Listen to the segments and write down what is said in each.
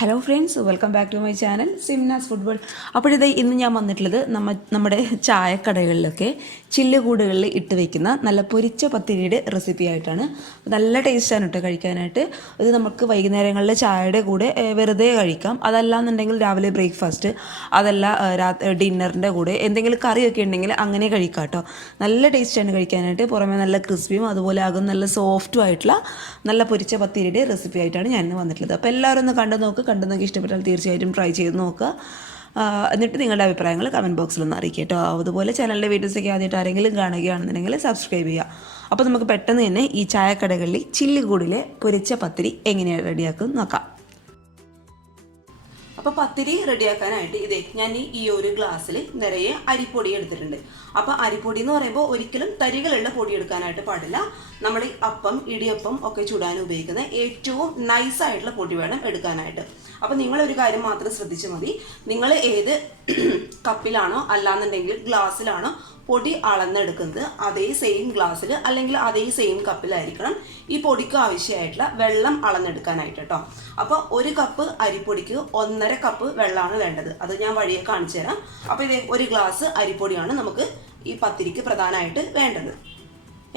Hello friends, welcome back to my channel സിംനാസ് football. അപ്പോഴിത് ഇന്ന് ഞാൻ വന്നിട്ടുള്ളത് നമ്മുടെ ചായക്കടകളിലൊക്കെ ചില്ലുകൂടുകളിൽ ഇട്ട് വയ്ക്കുന്ന നല്ല പൊരിച്ച പത്തിരിയുടെ റെസിപ്പി ആയിട്ടാണ്. നല്ല ടേസ്റ്റാണ് കേട്ടോ കഴിക്കാനായിട്ട്. ഇത് നമുക്ക് വൈകുന്നേരങ്ങളിൽ ചായയുടെ കൂടെ വെറുതെ കഴിക്കാം. അതല്ലാന്നുണ്ടെങ്കിൽ രാവിലെ ബ്രേക്ക്ഫാസ്റ്റ്, അതല്ല ഡിന്നറിൻ്റെ കൂടെ എന്തെങ്കിലും കറിയൊക്കെ ഉണ്ടെങ്കിൽ അങ്ങനെ കഴിക്കാം കേട്ടോ. നല്ല ടേസ്റ്റാണ് കഴിക്കാനായിട്ട്. പുറമെ നല്ല ക്രിസ്പിയും അതുപോലെ ആകും നല്ല സോഫ്റ്റും ആയിട്ടുള്ള നല്ല പൊരിച്ച പത്തിരിയുടെ റെസിപ്പി ആയിട്ടാണ് ഞാനിന്ന് വന്നിട്ടുള്ളത്. അപ്പോൾ എല്ലാവരും ഒന്ന് കണ്ടു നോക്കുക. ഇഷ്ടപ്പെട്ടാൽ തീർച്ചയായിട്ടും ട്രൈ ചെയ്ത് നോക്കുക. എന്നിട്ട് നിങ്ങളുടെ അഭിപ്രായങ്ങൾ കമൻറ്റ് ബോക്സിലൊന്ന് അറിയിക്കുക കേട്ടോ. അതുപോലെ ചാനലിൻ്റെ വീഡിയോസൊക്കെ ആദ്യമായിട്ട് ആരെങ്കിലും കാണുകയാണെന്നുണ്ടെങ്കിൽ സബ്സ്ക്രൈബ് ചെയ്യുക. അപ്പോൾ നമുക്ക് പെട്ടെന്ന് തന്നെ ഈ ചായക്കടകളിൽ ചില്ലുകൂടിലെ പൊരിച്ച പത്തിരി എങ്ങനെയാണ് റെഡിയാക്കും നോക്കാം. അപ്പോൾ പത്തിരി റെഡിയാക്കാനായിട്ട് ഞാൻ ഈ ഒരു ഗ്ലാസ്സിൽ നിറയെ അരിപ്പൊടി എടുത്തിട്ടുണ്ട്. അപ്പോൾ അരിപ്പൊടി എന്ന് പറയുമ്പോൾ ഒരിക്കലും തരികളുള്ള പൊടി എടുക്കാനായിട്ട് പാടില്ല. നമ്മൾ ഈ അപ്പം, ഇടിയപ്പം ഒക്കെ ചുടാൻ ഉപയോഗിക്കുന്ന ഏറ്റവും നൈസായിട്ടുള്ള പൊടി വേണം എടുക്കാനായിട്ട്. അപ്പോൾ നിങ്ങളൊരു കാര്യം മാത്രം ശ്രദ്ധിച്ചാൽ മതി. നിങ്ങൾ ഏത് കപ്പിലാണോ അല്ലാന്നുണ്ടെങ്കിൽ ഗ്ലാസ്സിലാണോ പൊടി അളന്നെടുക്കുന്നത്, അതേ സെയിം ഗ്ലാസ്സിൽ അല്ലെങ്കിൽ അതേ സെയിം കപ്പിലായിരിക്കണം ഈ പൊടിക്ക് ആവശ്യമായിട്ടുള്ള വെള്ളം അളന്നെടുക്കാനായിട്ട് കേട്ടോ. അപ്പോൾ ഒരു കപ്പ് അരിപ്പൊടിക്ക് 1.5 കപ്പ് വെള്ളമാണ് വേണ്ടത്. അത് ഞാൻ വഴിയെ കാണിച്ചു തരാം. അപ്പോൾ ഇത് ഒരു ഗ്ലാസ് അരിപ്പൊടിയാണ് നമുക്ക് ഈ പത്തിരിക്ക് പ്രധാനമായിട്ട് വേണ്ടത്.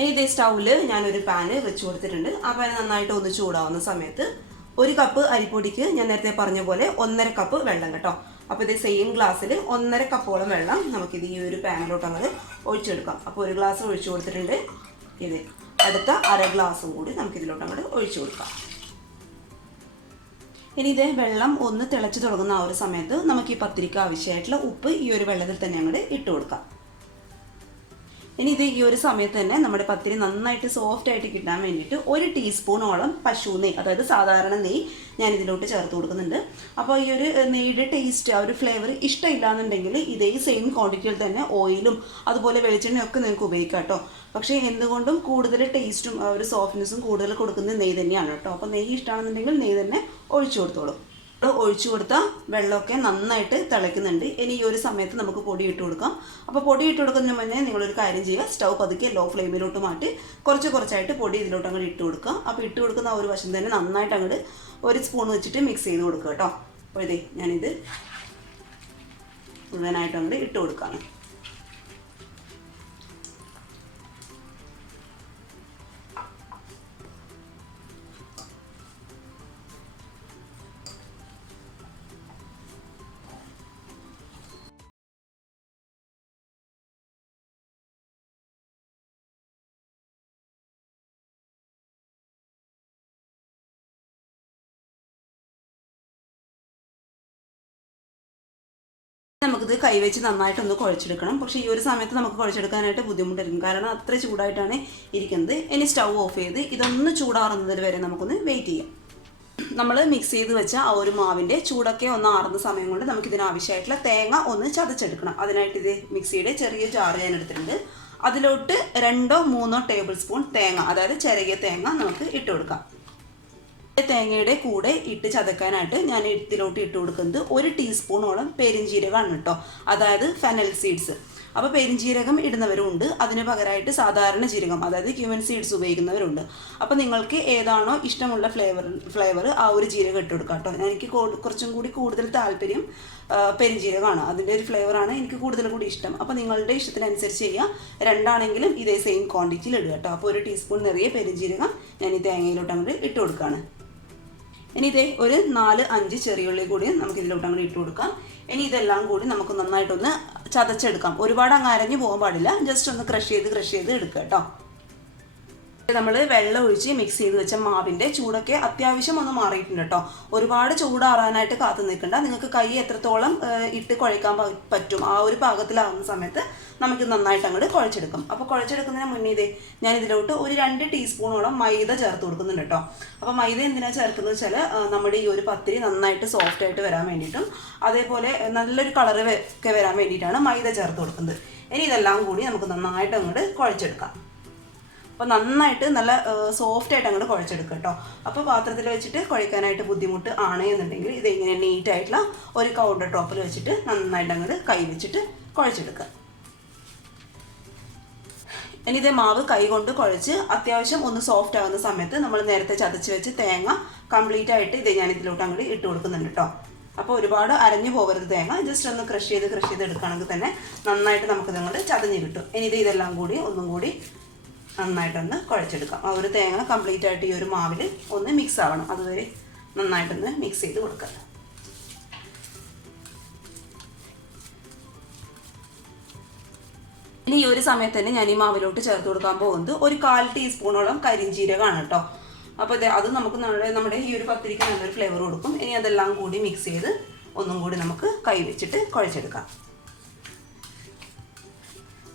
ഇതേ സ്റ്റൗവിൽ ഞാനൊരു പാന് വെച്ച് കൊടുത്തിട്ടുണ്ട്. ആ പാൻ നന്നായിട്ട് ഒന്ന് ചൂടാവുന്ന സമയത്ത് ഒരു കപ്പ് അരിപ്പൊടിക്ക് ഞാൻ നേരത്തെ പറഞ്ഞ പോലെ 1.5 കപ്പ് വെള്ളം കേട്ടോ. അപ്പോൾ ഇത് സെയിം ഗ്ലാസ്സിൽ 1.5 കപ്പോളം വെള്ളം നമുക്കിത് ഈ ഒരു പാനിലോട്ട് അങ്ങനെ ഒഴിച്ചെടുക്കാം. അപ്പോൾ ഒരു ഗ്ലാസ് ഒഴിച്ചു കൊടുത്തിട്ടുണ്ട്. ഇത് അടുത്ത 1/2 ഗ്ലാസും കൂടി നമുക്കിതിലോട്ട് അങ്ങോട്ട് ഒഴിച്ചു കൊടുക്കാം. ഇനി ഇത് വെള്ളം ഒന്ന് തിളച്ച് തുടങ്ങുന്ന ആ ഒരു സമയത്ത് നമുക്ക് ഈ പത്തിരിക്ക് ആവശ്യമായിട്ടുള്ള ഉപ്പ് ഈ ഒരു വെള്ളത്തിൽ തന്നെ അങ്ങോട്ട് ഇട്ട് കൊടുക്കാം. ഇനി ഇത് ഈ ഒരു സമയത്ത് തന്നെ നമ്മുടെ പത്തിരി നന്നായിട്ട് സോഫ്റ്റ് ആയിട്ട് കിട്ടാൻ വേണ്ടിയിട്ട് 1 ടീസ്പൂണോളം പശു നെയ്യ്, അതായത് സാധാരണ നെയ്യ് ഞാൻ ഇതിലോട്ട് ചേർത്ത് കൊടുക്കുന്നുണ്ട്. അപ്പോൾ ഈ ഒരു നെയ്യുടെ ടേസ്റ്റ്, ആ ഒരു ഫ്ലേവർ ഇഷ്ടമില്ല എന്നുണ്ടെങ്കിൽ ഇതേ സെയിം ക്വാണ്ടിറ്റിയിൽ തന്നെ ഓയിലും അതുപോലെ വെളിച്ചെണ്ണയൊക്കെ നിങ്ങൾക്ക് ഉപയോഗിക്കാം കേട്ടോ. പക്ഷേ എന്തുകൊണ്ടും കൂടുതൽ ടേസ്റ്റും ആ ഒരു സോഫ്റ്റ്നെസ്സും കൂടുതൽ കൊടുക്കുന്നത് നെയ്യ് തന്നെയാണ് കേട്ടോ. അപ്പോൾ നെയ്യ് ഇഷ്ടമാണെന്നുണ്ടെങ്കിൽ നെയ്യ് തന്നെ ഒഴിച്ചു കൊടുത്തോളൂ. ഒഴിച്ചു കൊടുത്താൽ വെള്ളമൊക്കെ നന്നായിട്ട് തിളയ്ക്കുന്നുണ്ട്. ഇനി ഈ ഒരു സമയത്ത് നമുക്ക് പൊടി ഇട്ട് കൊടുക്കാം. അപ്പോൾ പൊടി ഇട്ട് കൊടുക്കുന്നതിന് മുന്നേ നിങ്ങളൊരു കാര്യം ചെയ്യുക, സ്റ്റൗ പതുക്കെ ലോ ഫ്ലെയിമിലോട്ട് മാറ്റി കുറച്ചായിട്ട് പൊടി ഇതിലോട്ട് അങ്ങോട്ട് ഇട്ട് കൊടുക്കുക. അപ്പോൾ ഇട്ട് കൊടുക്കുന്ന ആ ഒരു വശം തന്നെ നന്നായിട്ട് അങ്ങോട്ട് 1 സ്പൂൺ വെച്ചിട്ട് മിക്സ് ചെയ്ത് കൊടുക്കുക കേട്ടോ. അപ്പോൾ ഞാനിത് മുഴുവനായിട്ട് അങ്ങോട്ട് ഇട്ട് കൊടുക്കുകയാണ്. നമുക്കിത് കൈവച്ച് നന്നായിട്ടൊന്ന് കുഴച്ചെടുക്കണം. പക്ഷേ ഈ ഒരു സമയത്ത് നമുക്ക് കുഴച്ചെടുക്കാനായിട്ട് ബുദ്ധിമുട്ടായിരിക്കും, കാരണം അത്ര ചൂടായിട്ടാണ് ഇരിക്കുന്നത്. ഇനി സ്റ്റൗ ഓഫ് ചെയ്ത് ഇതൊന്ന് ചൂടാറുന്നത് വരെ നമുക്കൊന്ന് വെയിറ്റ് ചെയ്യാം. നമ്മൾ മിക്സ് ചെയ്ത് വെച്ച ആ ഒരു മാവിൻ്റെ ചൂടൊക്കെ ഒന്ന് ആറുന്ന സമയം കൊണ്ട് നമുക്കിതിനാവശ്യമായിട്ടുള്ള തേങ്ങ ഒന്ന് ചതച്ചെടുക്കണം. അതിനായിട്ട് ഇത് മിക്സിയുടെ ചെറിയ ജാർ ഞാൻ എടുത്തിട്ടുണ്ട്. അതിലോട്ട് 2-3 ടേബിൾ സ്പൂൺ തേങ്ങ, അതായത് ചിരകിയ തേങ്ങ നമുക്ക് ഇട്ട് കൊടുക്കാം. തേങ്ങയുടെ കൂടെ ഇട്ട് ചതക്കാനായിട്ട് ഞാൻ ഇതിലോട്ട് ഇട്ട് കൊടുക്കുന്നത് 1 ടീസ്പൂണോളം പെരിഞ്ജീരകമാണ് കേട്ടോ, അതായത് ഫെനൽ സീഡ്സ്. അപ്പോൾ പെരിഞ്ജീരകം ഇടുന്നവരുണ്ട്, അതിന് പകരമായിട്ട് സാധാരണ ജീരകം, അതായത് ക്യുമിൻ സീഡ്സ് ഉപയോഗിക്കുന്നവരുണ്ട്. അപ്പോൾ നിങ്ങൾക്ക് ഏതാണോ ഇഷ്ടമുള്ള ഫ്ലേവർ ആ ഒരു ജീരകം ഇട്ട് കൊടുക്കാം കേട്ടോ. എനിക്ക് കുറച്ചും കൂടി കൂടുതൽ താല്പര്യം പെരിഞ്ജീരകമാണ്, അതിൻ്റെ ഒരു ഫ്ലേവറാണ് എനിക്ക് കൂടുതൽ കൂടി ഇഷ്ടം. അപ്പോൾ നിങ്ങളുടെ ഇഷ്ടത്തിനനുസരിച്ച് ചെയ്യുക. രണ്ടാണെങ്കിലും ഇതേ സെയിം ക്വാണ്ടിറ്റിയിൽ ഇടുക കേട്ടോ. അപ്പോൾ 1 ടീസ്പൂൺ നിറയെ പെരിഞ്ജീരകം ഞാൻ ഈ തേങ്ങയിലോട്ട് അങ്ങോട്ട് ഇട്ട് കൊടുക്കുകയാണ്. ഇനി ഇതേ ഒരു 4-5 ചെറിയുള്ളി കൂടി നമുക്ക് ഇതിലോട്ട് അങ്ങോട്ട് ഇട്ട് കൊടുക്കാം. ഇനി ഇതെല്ലാം കൂടി നമുക്ക് നന്നായിട്ടൊന്ന് ചതച്ചെടുക്കാം. ഒരുപാട് അങ്ങ് അരഞ്ഞു പോകാൻ പാടില്ല, ജസ്റ്റ് ഒന്ന് ക്രഷ് ചെയ്ത് എടുക്കുക കേട്ടോ. നമ്മൾ വെള്ളം ഒഴിച്ച് മിക്സ് ചെയ്ത് വെച്ച മാവിൻ്റെ ചൂടൊക്കെ അത്യാവശ്യം ഒന്ന് മാറിയിട്ടുണ്ട് കേട്ടോ. ഒരുപാട് ചൂടാറാനായിട്ട് കാത്തു നിൽക്കണ്ട. നിങ്ങൾക്ക് കൈ എത്രത്തോളം ഇട്ട് കുഴയ്ക്കാൻ പറ്റും ആ ഒരു പാകത്തിലാവുന്ന സമയത്ത് നമുക്ക് നന്നായിട്ട് അങ്ങോട്ട് കുഴച്ചെടുക്കാം. അപ്പോൾ കുഴച്ചെടുക്കുന്നതിന് മുന്നേ ഞാൻ ഇതിലോട്ട് ഒരു 2 ടീസ്പൂണോളം മൈദ ചേർത്ത് കൊടുക്കുന്നുണ്ട് കേട്ടോ. അപ്പോൾ മൈദ എന്തിനാണ് ചേർക്കുന്നത് വെച്ചാൽ നമ്മുടെ ഈ ഒരു പത്തിരി നന്നായിട്ട് സോഫ്റ്റ് ആയിട്ട് വരാൻ വേണ്ടിയിട്ടും അതേപോലെ നല്ലൊരു കളറ് ഒക്കെ വരാൻ വേണ്ടിയിട്ടാണ് മൈദ ചേർത്ത് കൊടുക്കുന്നത്. ഇനി ഇതെല്ലാം കൂടി നമുക്ക് നന്നായിട്ട് അങ്ങോട്ട് കുഴച്ചെടുക്കാം. അപ്പോൾ നന്നായിട്ട് നല്ല സോഫ്റ്റായിട്ട് അങ്ങോട്ട് കുഴച്ചെടുക്കുക കേട്ടോ. അപ്പോൾ പാത്രത്തിൽ വെച്ചിട്ട് കുഴക്കാനായിട്ട് ബുദ്ധിമുട്ട് ആണ് എന്നുണ്ടെങ്കിൽ ഇതിങ്ങനെ നീറ്റായിട്ടുള്ള ഒരു കൗണ്ടർ ടോപ്പിൽ വെച്ചിട്ട് നന്നായിട്ട് അങ്ങോട്ട് കൈ വെച്ചിട്ട് കുഴച്ചെടുക്കുക. ഇനി ഇതേ മാവ് കൈകൊണ്ട് കുഴച്ച് അത്യാവശ്യം ഒന്ന് സോഫ്റ്റ് ആകുന്ന സമയത്ത് നമ്മൾ നേരത്തെ ചതച്ച് വെച്ച് തേങ്ങ കംപ്ലീറ്റ് ആയിട്ട് ഇതേ ഞാൻ ഇതിലോട്ട് അങ്ങോട്ട് ഇട്ട് കൊടുക്കുന്നുണ്ട് കേട്ടോ. അപ്പോൾ ഒരുപാട് അരഞ്ഞു പോകരുത് തേങ്ങ, ജസ്റ്റ് ഒന്ന് ക്രഷ് ചെയ്ത് എടുക്കുകയാണെങ്കിൽ തന്നെ നന്നായിട്ട് നമുക്ക് ഇതങ്ങോട്ട് ചതഞ്ഞ് കിട്ടും. ഇനി ഇതെല്ലാം കൂടി ഒന്നും കൂടി നന്നായിട്ടൊന്ന് കുഴച്ചെടുക്കാം. ആ ഒരു തേങ്ങ കംപ്ലീറ്റ് ആയിട്ട് ഈ ഒരു മാവിൽ ഒന്ന് മിക്സ് ആവണം, അതുവരെ നന്നായിട്ടൊന്ന് മിക്സ് ചെയ്ത് കൊടുക്കാം. ഇനി ഈ ഒരു സമയത്ത് തന്നെ ഞാൻ ഈ മാവിലോട്ട് ചേർത്ത് കൊടുക്കാൻ പോകുന്നത് ഒരു 1/4 ടീസ്പൂണോളം കരിഞ്ജീരകമാണ് കേട്ടോ. അപ്പോൾ അത് നമുക്ക് നമ്മുടെ ഈ ഒരു പത്തിരിക്ക് നല്ലൊരു ഫ്ലേവർ കൊടുക്കും. ഇനി അതെല്ലാം കൂടി മിക്സ് ചെയ്ത് ഒന്നും കൂടി നമുക്ക് കൈ വെച്ചിട്ട് കുഴച്ചെടുക്കാം.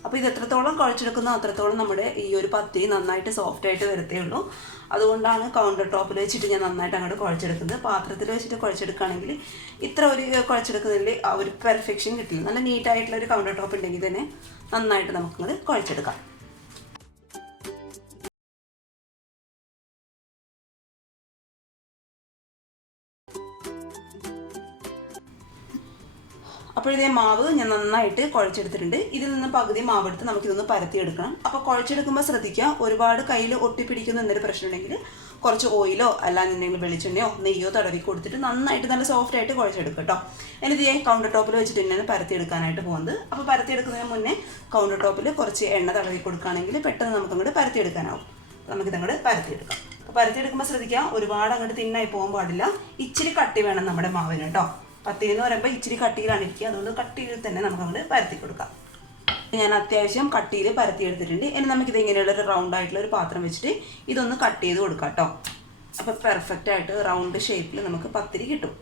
അപ്പോൾ ഇത് എത്രത്തോളം കുഴച്ചെടുക്കുന്നോ അത്രത്തോളം നമ്മുടെ ഈ ഒരു പത്തിരി നന്നായിട്ട് സോഫ്റ്റ് ആയിട്ട് വരത്തേ ഉള്ളൂ. അതുകൊണ്ടാണ് കൗണ്ടർ ടോപ്പിൽ വെച്ചിട്ട് ഞാൻ നന്നായിട്ട് അങ്ങോട്ട് കുഴച്ചെടുക്കുന്നത്. പാത്രത്തിൽ വെച്ചിട്ട് കുഴച്ചെടുക്കുകയാണെങ്കിൽ ഇത്ര ഒരു കുഴച്ചെടുക്കുന്നതിൽ ആ ഒരു പെർഫെക്ഷൻ കിട്ടില്ല. നല്ല നീറ്റായിട്ടുള്ള ഒരു കൗണ്ടർ ടോപ്പ് ഉണ്ടെങ്കിൽ തന്നെ നന്നായിട്ട് നമുക്കത് കുഴച്ചെടുക്കാം. അപ്പോൾ ഇതേ മാവ് ഞാൻ നന്നായിട്ട് കുഴച്ചെടുത്തിട്ടുണ്ട്. ഇതിൽ നിന്ന് പകുതി മാവെടുത്ത് നമുക്കിതൊന്ന് പരത്തിയെടുക്കണം. അപ്പോൾ കുഴച്ചെടുക്കുമ്പോൾ ശ്രദ്ധിക്കുക, ഒരുപാട് കയ്യിൽ ഒട്ടിപ്പിടിക്കുന്ന എന്തൊരു പ്രശ്നം ഉണ്ടെങ്കിൽ കുറച്ച് ഓയിലോ അല്ലാന്നുണ്ടെങ്കിൽ വെളിച്ചെണ്ണയോ നെയ്യോ തടവി കൊടുത്തിട്ട് നന്നായിട്ട് നല്ല സോഫ്റ്റ് ആയിട്ട് കുഴച്ചെടുക്കുക കേട്ടോ. എന്നിട്ട് ഞാൻ കൗണ്ടർ ടോപ്പിൽ വെച്ചിട്ട് തന്നെയാണ് പരത്തിയെടുക്കാനായിട്ട് പോകുന്നത്. അപ്പോൾ പരത്തിയെടുക്കുന്നതിന് മുന്നേ കൗണ്ടർ ടോപ്പിൽ കുറച്ച് എണ്ണ തടവി കൊടുക്കുകയാണെങ്കിൽ പെട്ടെന്ന് നമുക്കങ്ങോട്ട് പരത്തിയെടുക്കാനാവും. നമുക്കിതങ്ങോട്ട് പരത്തിയെടുക്കാം. അപ്പോൾ പരത്തിയെടുക്കുമ്പോൾ ശ്രദ്ധിക്കുക, ഒരുപാട് അങ്ങോട്ട് തിന്നായി പോകാൻ പാടില്ല. ഇച്ചിരി കട്ടി വേണം നമ്മുടെ മാവിന് കേട്ടോ. പത്തിരി എന്ന് പറയുമ്പോൾ ഇച്ചിരി കട്ടിയിലാണ് ഇരിക്കുക, അതുകൊണ്ട് കട്ടിയിൽ തന്നെ നമുക്കങ്ങോട്ട് പരത്തി കൊടുക്കാം. ഞാൻ അത്യാവശ്യം കട്ടിയിൽ പരത്തിയെടുത്തിട്ടുണ്ട്. ഇനി നമുക്കിത് ഇങ്ങനെയുള്ളൊരു റൗണ്ട് ആയിട്ടുള്ള ഒരു പാത്രം വെച്ചിട്ട് ഇതൊന്ന് കട്ട് ചെയ്ത് കൊടുക്കാം കേട്ടോ. അപ്പോൾ പെർഫെക്റ്റ് ആയിട്ട് റൗണ്ട് ഷേപ്പിൽ നമുക്ക് പത്തിരി കിട്ടും.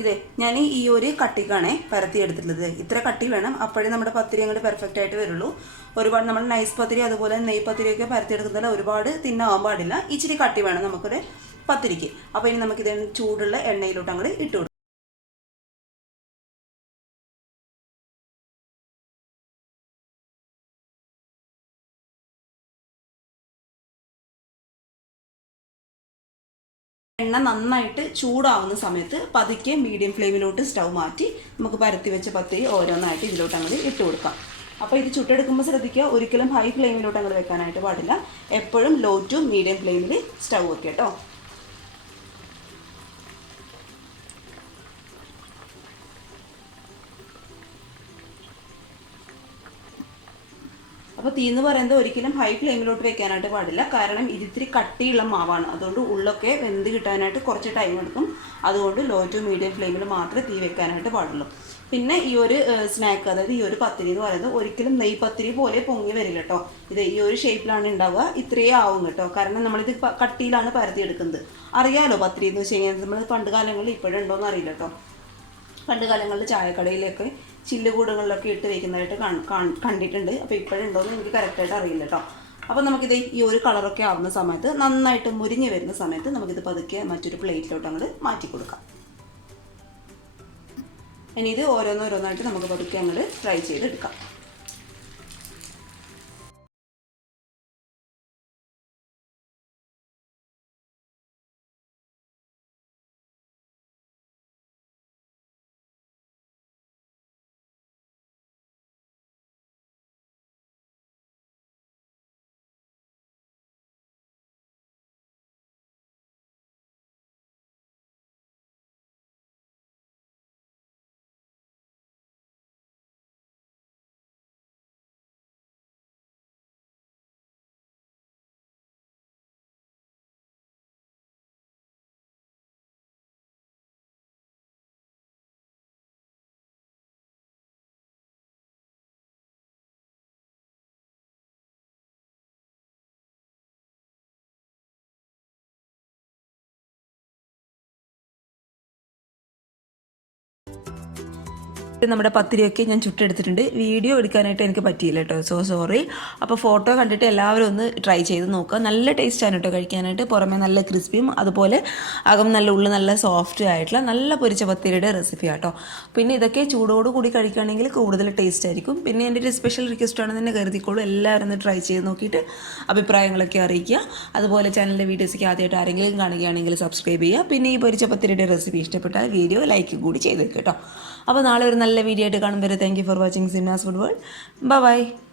ഇതേ ഞാൻ ഈ ഒരു കട്ടിക്കാണേ പരത്തിയെടുത്തിട്ടുള്ളത്. ഇത്ര കട്ടി വേണം, അപ്പോഴേ നമ്മുടെ പത്തിരി അങ്ങോട്ട് പെർഫെക്റ്റ് ആയിട്ട് വരുള്ളൂ. ഒരുപാട് നമ്മൾ നൈസ് പത്തിരി അതുപോലെ നെയ് പത്തിരിയൊക്കെ പരത്തിയെടുക്കുന്നതിൽ ഒരുപാട് തിന്നാവാൻ പാടില്ല. ഇച്ചിരി കട്ടി വേണം നമുക്കൊരു പത്തിരിക്ക്. അപ്പോൾ ഇനി നമുക്കിത് ചൂടുള്ള എണ്ണയിലോട്ട് അങ്ങോട്ട് ഇട്ട് കൊടുക്കാം. എണ്ണ നന്നായിട്ട് ചൂടാവുന്ന സമയത്ത് പതുക്കെ മീഡിയം ഫ്ലെയിമിലോട്ട് സ്റ്റൗ മാറ്റി നമുക്ക് പരത്തി വെച്ച പത്തിരി ഓരോന്നായിട്ട് ഇതിലോട്ട് അങ്ങോട്ട് ഇട്ട് കൊടുക്കാം. അപ്പോൾ ഇത് ചുട്ടെടുക്കുമ്പോൾ ശ്രദ്ധിക്കുക, ഒരിക്കലും ഹൈ ഫ്ലെയിമിലോട്ട് അങ്ങോട്ട് വെക്കാനായിട്ട് പാടില്ല. എപ്പോഴും ലോ ടു മീഡിയം ഫ്ലെയിമിൽ സ്റ്റൗ വെക്കുക കേട്ടോ. അപ്പോൾ തീ എന്ന് പറയുന്നത് ഒരിക്കലും ഹൈ ഫ്ലെയിമിലോട്ട് വെക്കാനായിട്ട് പാടില്ല. കാരണം ഇതിത്തിരി കട്ടിയുള്ള മാവാണ്, അതുകൊണ്ട് ഉള്ളൊക്കെ വെന്ത് കിട്ടാനായിട്ട് കുറച്ച് ടൈം എടുക്കും. അതുകൊണ്ട് ലോ ടു മീഡിയം ഫ്ലെയിമിൽ മാത്രമേ തീ വെക്കാനായിട്ട് പാടുള്ളൂ. പിന്നെ ഈ ഒരു സ്നാക്ക്, അതായത് ഈ ഒരു പത്തിരി എന്ന് പറയുന്നത് ഒരിക്കലും നെയ് പത്തിരി പോലെ പൊങ്ങി വരില്ല കേട്ടോ. ഇത് ഈ ഒരു ഷേപ്പിലാണ് ഉണ്ടാവുക, ഇത്രയേ ആവും കേട്ടോ. കാരണം നമ്മളിത് കട്ടിയിലാണ് പരത്തിയെടുക്കുന്നത്. അറിയാലോ പത്തിരി എന്ന് വെച്ച് കഴിഞ്ഞാൽ നമ്മൾ പണ്ട് കാലങ്ങളിൽ ഇപ്പോഴുണ്ടോയെന്ന് അറിയില്ല കേട്ടോ. പണ്ട് കാലങ്ങളിൽ ചായക്കടയിലൊക്കെ ചില്ലുകൂടുകളിലൊക്കെ ഇട്ട് വയ്ക്കുന്നതായിട്ട് കണ്ടിട്ടുണ്ട്. അപ്പോൾ ഇപ്പോഴുണ്ടോയെന്ന് എനിക്ക് കറക്റ്റായിട്ട് അറിയില്ല കേട്ടോ. അപ്പോൾ നമുക്കിത് ഈ ഒരു കളറൊക്കെ ആവുന്ന സമയത്ത് നന്നായിട്ട് മുരിഞ്ഞ് വരുന്ന സമയത്ത് നമുക്കിത് പതുക്കെ മറ്റൊരു പ്ലേറ്റിലോട്ട് അങ്ങോട്ട് മാറ്റി കൊടുക്കാം. ഇനി ഇത് ഓരോന്നോരോന്നായിട്ട് നമുക്ക് പതുക്കെ അങ്ങോട്ട് ഫ്രൈ ചെയ്തെടുക്കാം. നമ്മുടെ പത്തിരിയൊക്കെ ഞാൻ ചുട്ടെടുത്തിട്ടുണ്ട്. വീഡിയോ എടുക്കാനായിട്ട് എനിക്ക് പറ്റിയില്ല കേട്ടോ, സോ സോറി. അപ്പോൾ ഫോട്ടോ കണ്ടിട്ട് എല്ലാവരും ഒന്ന് ട്രൈ ചെയ്ത് നോക്കുക. നല്ല ടേസ്റ്റാണ് കേട്ടോ കഴിക്കാനായിട്ട്. പുറമെ നല്ല ക്രിസ്പിയും അതുപോലെ അകം നല്ല ഉള്ളിൽ നല്ല സോഫ്റ്റ് ആയിട്ടുള്ള നല്ല പൊരിച്ച പത്തിരിയുടെ റെസിപ്പി ആട്ടോ. പിന്നെ ഇതൊക്കെ ചൂടോട് കൂടി കഴിക്കുകയാണെങ്കിൽ കൂടുതൽ ടേസ്റ്റ് ആയിരിക്കും. പിന്നെ എൻ്റെ ഒരു സ്പെഷ്യൽ റിക്വസ്റ്റ് ആണെന്ന് തന്നെ കരുതിക്കോളൂ. എല്ലാവരും ഒന്ന് ട്രൈ ചെയ്ത് നോക്കിയിട്ട് അഭിപ്രായങ്ങളൊക്കെ അറിയിക്കുക. അതുപോലെ ചാനലിൻ്റെ വീഡിയോസൊക്കെ ആദ്യമായിട്ട് ആരെങ്കിലും കാണുകയാണെങ്കിൽ സബ്സ്ക്രൈബ് ചെയ്യുക. പിന്നെ ഈ പൊരിച്ച പത്തിരിയുടെ റെസിപ്പി ഇഷ്ടപ്പെട്ടാൽ വീഡിയോ ലൈക്ക് കൂടി ചെയ്തേക്ക് കേട്ടോ. അപ്പോൾ നാളെ ഒരു നല്ല വീഡിയോ ആയിട്ട് കാണുമ്പോൾ thank you for watching Simna's food world. By.